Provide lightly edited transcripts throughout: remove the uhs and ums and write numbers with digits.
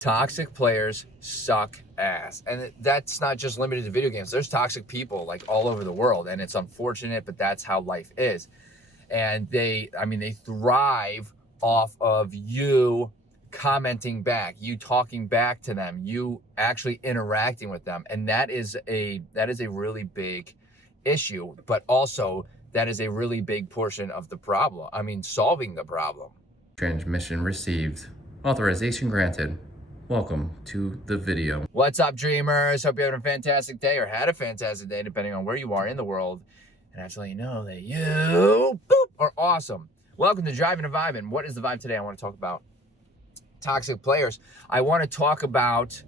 Toxic players suck ass. And that's not just limited to video games. There's toxic people like all over the world, and it's unfortunate, but that's how life is. And they thrive off of you commenting back, you talking back to them, you actually interacting with them. And that is a really big issue, but also that is a really big portion of the problem. Solving the problem. Transmission received. Authorization granted. Welcome to the video. What's up, dreamers? Hope you're having a fantastic day or had a fantastic day, depending on where you are in the world. And I have to let you know that you are awesome. Welcome to Driving and Vibing. What is the vibe today? I want to talk about toxic players. I want to talk about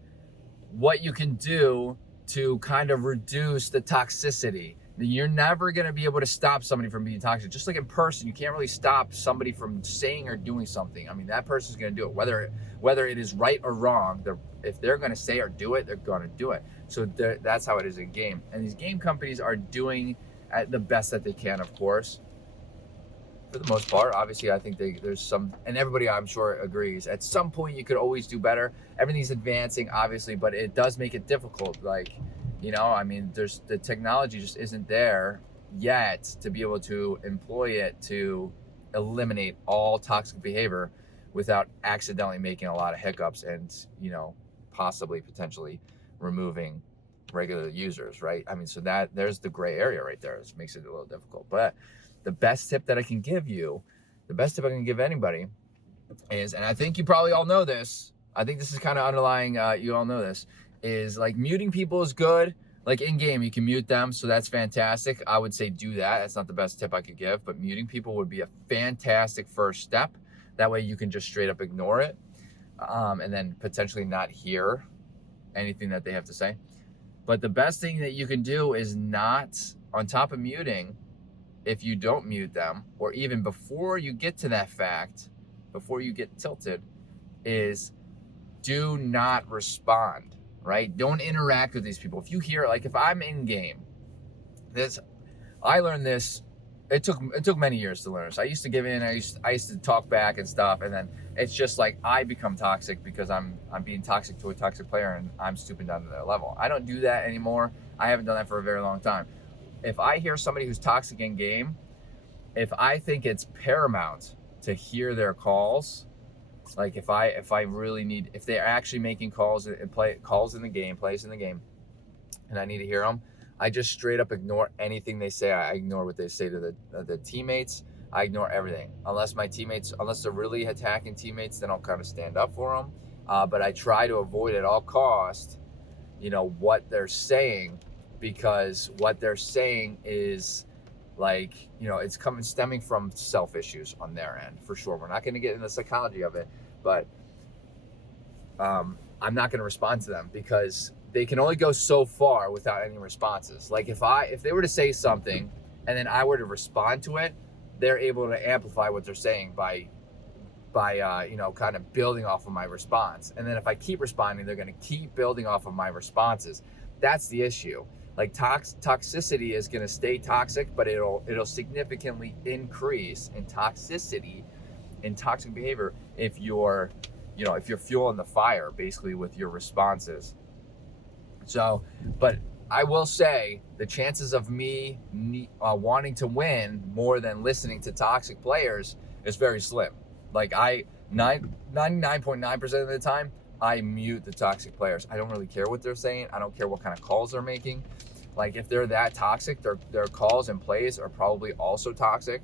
what you can do to kind of reduce the toxicity. You're never going to be able to stop somebody from being toxic. Just like in person, you can't really stop somebody from saying or doing something. That person's going to do it, whether it is right or wrong. If they're going to say or do it, they're going to do it. So that's how it is in game. And these game companies are doing the best that they can, of course. For the most part, obviously, I think there's some, and everybody I'm sure agrees, at some point you could always do better. Everything's advancing, obviously, but it does make it difficult. There's the technology just isn't there yet to be able to employ it to eliminate all toxic behavior without accidentally making a lot of hiccups and, possibly potentially removing regular users, right? So that there's the gray area right there. It makes it a little difficult. But the best tip that I can give you, the best tip I can give anybody is, and I think you probably all know this, I think this is kind of underlying, you all know this, is like muting people is good. Like in game, you can mute them, so that's fantastic. I would say do that. That's not the best tip I could give, but muting people would be a fantastic first step. That way you can just straight up ignore it, and then potentially not hear anything that they have to say. But the best thing that you can do is not, on top of muting, if you don't mute them, or even before you get to that fact, before you get tilted, is do not respond. Right? Don't interact with these people. If you hear, like if I'm in game, I learned this, it took many years to learn this. I used to give in, I used to talk back and stuff, and then it's just like I become toxic because I'm being toxic to a toxic player and I'm stooping down to their level. I don't do that anymore. I haven't done that for a very long time. If I hear somebody who's toxic in game, if I think it's paramount to hear their calls, like if I really need, if they're actually making calls and plays in the game, and I need to hear them, I just straight up ignore anything they say. I ignore what they say to the teammates. I ignore everything unless they're really attacking teammates, then I'll kind of stand up for them. But I try to avoid at all cost, what they're saying, because what they're saying is, like, it's stemming from self issues on their end, for sure. We're not going to get into the psychology of it, but I'm not going to respond to them because they can only go so far without any responses. Like if they were to say something and then I were to respond to it, they're able to amplify what they're saying by kind of building off of my response. And then if I keep responding, they're going to keep building off of my responses. That's the issue. Like toxicity is going to stay toxic, but it'll significantly increase in toxicity, in toxic behavior, if you're fueling the fire basically with your responses. So, but I will say the chances of me wanting to win more than listening to toxic players is very slim. Like 99.9% of the time, I mute the toxic players. I don't really care what they're saying. I don't care what kind of calls they're making. Like if they're that toxic, their calls and plays are probably also toxic,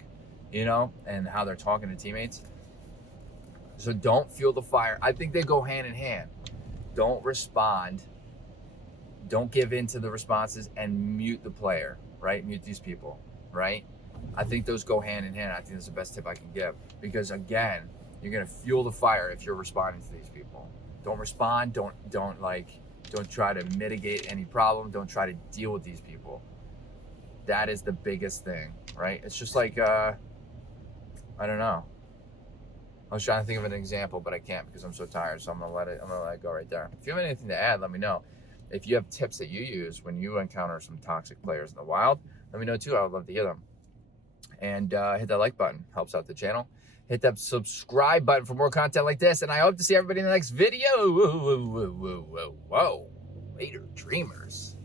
and how they're talking to teammates. So don't fuel the fire. I think they go hand in hand. Don't respond. Don't give in to the responses and mute the player, right? Mute these people, right? I think those go hand in hand. I think that's the best tip I can give, because again, you're going to fuel the fire if you're responding to these people. Don't respond. Don't try to mitigate any problem. Don't try to deal with these people. That is the biggest thing, right? It's just like, I don't know. I was trying to think of an example, but I can't because I'm so tired. So I'm gonna let it go right there. If you have anything to add, let me know. If you have tips that you use when you encounter some toxic players in the wild, let me know too. I would love to hear them. And hit that like button. Helps out the channel. Hit that subscribe button for more content like this. And I hope to see everybody in the next video. Whoa. Later, dreamers.